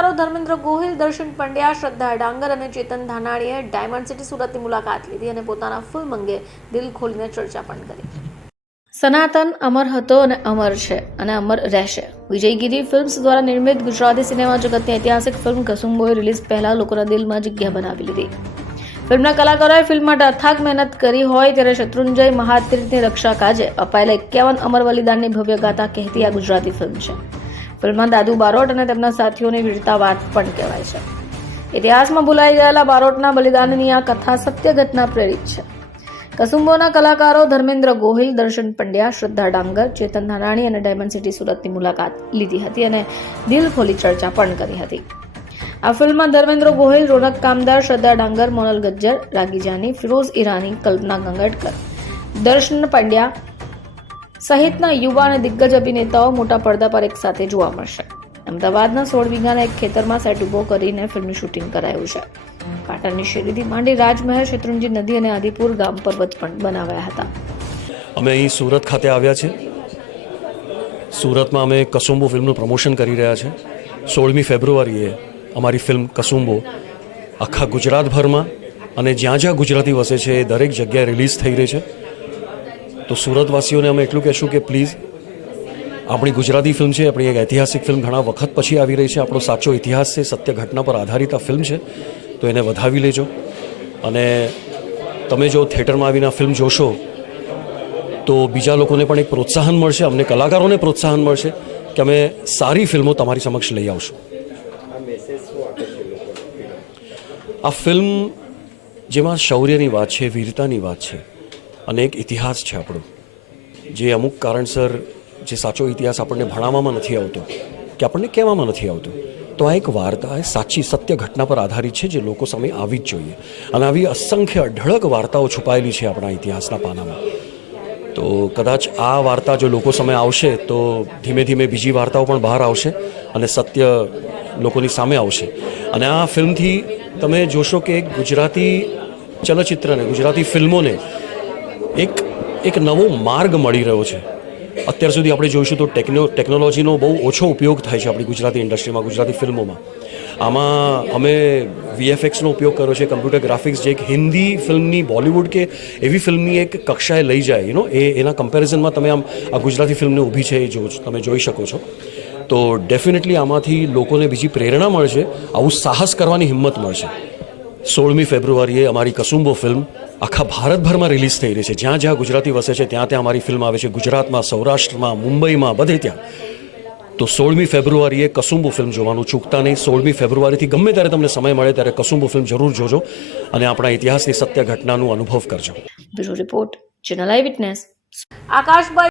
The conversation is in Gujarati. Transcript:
કલાકારો ધર્મેન્દ્ર ગોહિલ, દર્શન પંડ્યા, શ્રદ્ધા ડાંગર અને ચેતન ધાનાણીએ ડાયમંડ સિટી સુરતની મુલાકાત લીધી અને પોતાના ફિલ્મ અંગે દિલ ખોલીને ચર્ચા પણ કરી. સનાતન અમર હતો અને અમર છે અને અમર રહેશે. વિજયગીરી ફિલ્મ્સ દ્વારા નિર્મિત ગુજરાતી સિનેમા જગતની ઐતિહાસિક ફિલ્મ કસુંબોએ રિલીઝ પહેલા લોકોના દિલમાં જગ્યા બનાવી લીધી. ફિલ્મના કલાકારોએ ફિલ્મ માટે અથાગ મહેનત કરી હોય ત્યારે શત્રુંજય મહાતીર્થની રક્ષા કાજે અપાયેલા એકાવન અમર બલિદાનની ભવ્ય ગાથા કહેતી આ ગુજરાતી ફિલ્મ છે. ફિલ્મમાં દાદુ બારોટ અને તેમના સાથીઓની વીરતા વાત પણ કહેવાય છે. ઇતિહાસમાં ભૂલાઈ ગયેલા બારોટના બલિદાનની આ કથા સત્ય ઘટના પ્રેરિત છે. કસુંબોના કલાકારો ધર્મેન્દ્ર ગોહિલ, દર્શન પંડ્યા, શ્રદ્ધા ડાંગર, ચેતન નારાણી અને ડાયમંડ સિટી સુરતની મુલાકાત લીધી હતી અને દિલ ખોલી ચર્ચા પણ કરી હતી. આ ફિલ્મમાં ધર્મેન્દ્ર ગોહિલ, રોનક કામદાર, શ્રદ્ધા ડાંગર, મોનલ ગજ્જર રાગી જાની ફિરોઝ ઈરાની, કલ્પના ગંગટકર દર્શન પંડ્યા સહિતના યુવા અને દિગ્ગજ અભિનેતાઓ મોટા પડદા પર એકસાથે જોવા મળશે. અમદાવાદના સોળ વીઘાના એક ખેતરમાં સેટ ઊભો કરીને ફિલ્મનું શૂટિંગ કરાયું છે. પાટણની શેરીથી માંડી રાજમહેલ શેત્રુંજી નદી અને આદિપુર ગામ પર્વત પણ બનાવાયા હતા. અમે અહીં સુરત ખાતે આવ્યા છે સુરતમાં અમે કસુંબો ફિલ્મનું પ્રમોશન કરી રહ્યા છે. સોળમી ફેબ્રુઆરીએ અમારી ફિલ્મ કસુંબો આખા ગુજરાતભરમાં અને જ્યાં જ્યાં ગુજરાતી વસે છે એ દરેક જગ્યાએ રિલીઝ થઈ રહી છે. તો સુરતવાસીઓને અમે એટલું કહેશું કે પ્લીઝ, આપણી ગુજરાતી ફિલ્મ છે, આપણી એક ઐતિહાસિક ફિલ્મ ઘણા વખત પછી આવી રહી છે, આપણો સાચો ઇતિહાસ છે, સત્ય ઘટના પર આધારિત આ ફિલ્મ છે, તો એને વધાવી લેજો. અને તમે જો થિયેટરમાં આવીને આ ફિલ્મ જોશો, તો બીજા લોકોને પણ એક પ્રોત્સાહન મળશે, અમને કલાકારોને પ્રોત્સાહન મળશે કે અમે સારી ફિલ્મો તમારી સમક્ષ લઈ આવશું. આ ફિલ્મ જેમાં શૌર્યની વાત છે, વીરતાની વાત છે અને એક ઇતિહાસ છે આપણો, જે અમુક કારણસર જે સાચો ઇતિહાસ આપણને ભણાવવામાં નથી આવતો, કે આપણને કહેવામાં નથી આવતો. તો આ એક વાર્તા, એ સાચી સત્ય ઘટના પર આધારિત છે, જે લોકો સામે આવી જ જોઈએ. અને આવી અસંખ્ય અઢળક વાર્તાઓ છુપાયેલી છે આપણા ઇતિહાસના પાનામાં. તો કદાચ આ વાર્તા જો લોકો સામે આવશે, તો ધીમે ધીમે બીજી વાર્તાઓ પણ બહાર આવશે અને સત્ય લોકોની સામે આવશે. અને આ ફિલ્મથી તમે જોશો કે ગુજરાતી ચલચિત્રને, ગુજરાતી ફિલ્મોને એક એક નવો માર્ગ મળી રહ્યો છે. અત્યાર સુધી આપણે જોઈશું તો ટેકનો, ટેકનોલોજીનો બહુ ઓછો ઉપયોગ થાય છે આપણી ગુજરાતી ઇન્ડસ્ટ્રીમાં, ગુજરાતી ફિલ્મોમાં. આમાં અમે વીએફએક્સનો ઉપયોગ કર્યો છે, કમ્પ્યુટર ગ્રાફિક્સ, જે એક હિન્દી ફિલ્મની, બોલિવૂડ કે એવી ફિલ્મની એક કક્ષાએ લઈ જાય યુ એ, એના કમ્પેરિઝનમાં તમે આમ, આ ગુજરાતી ફિલ્મને ઊભી છે એ જો, તમે જોઈ શકો છો. તો ડેફિનેટલી આમાંથી લોકોને બીજી પ્રેરણા મળશે આવું સાહસ કરવાની હિંમત મળશે સોળમી ફેબ્રુઆરીએ અમારી કસુંબો ફિલ્મ આખા ભારતભરમાં રિલીઝ થઈ રહી છે. જ્યાં જ્યાં ગુજરાતી વસે છે ત્યાં ત્યાં અમારી ફિલ્મ આવે છે. ગુજરાતમાં સૌરાષ્ટ્રમાં મુંબઈમાં બધે ત્યાં. તો સોળમી ફેબ્રુઆરીએ કસુંબુ ફિલ્મ જોવાનું. ચૂકતા નહીં. સોળમી ફેબ્રુઆરીથી ગમે ત્યારે તમને સમય મળે ત્યારે કસુંબુ ફિલ્મ જરૂર જોજો અને આપણા ઇતિહાસની સત્ય ઘટનાનું અનુભવ કરજો. Bureau report channel eye witness Akashbhai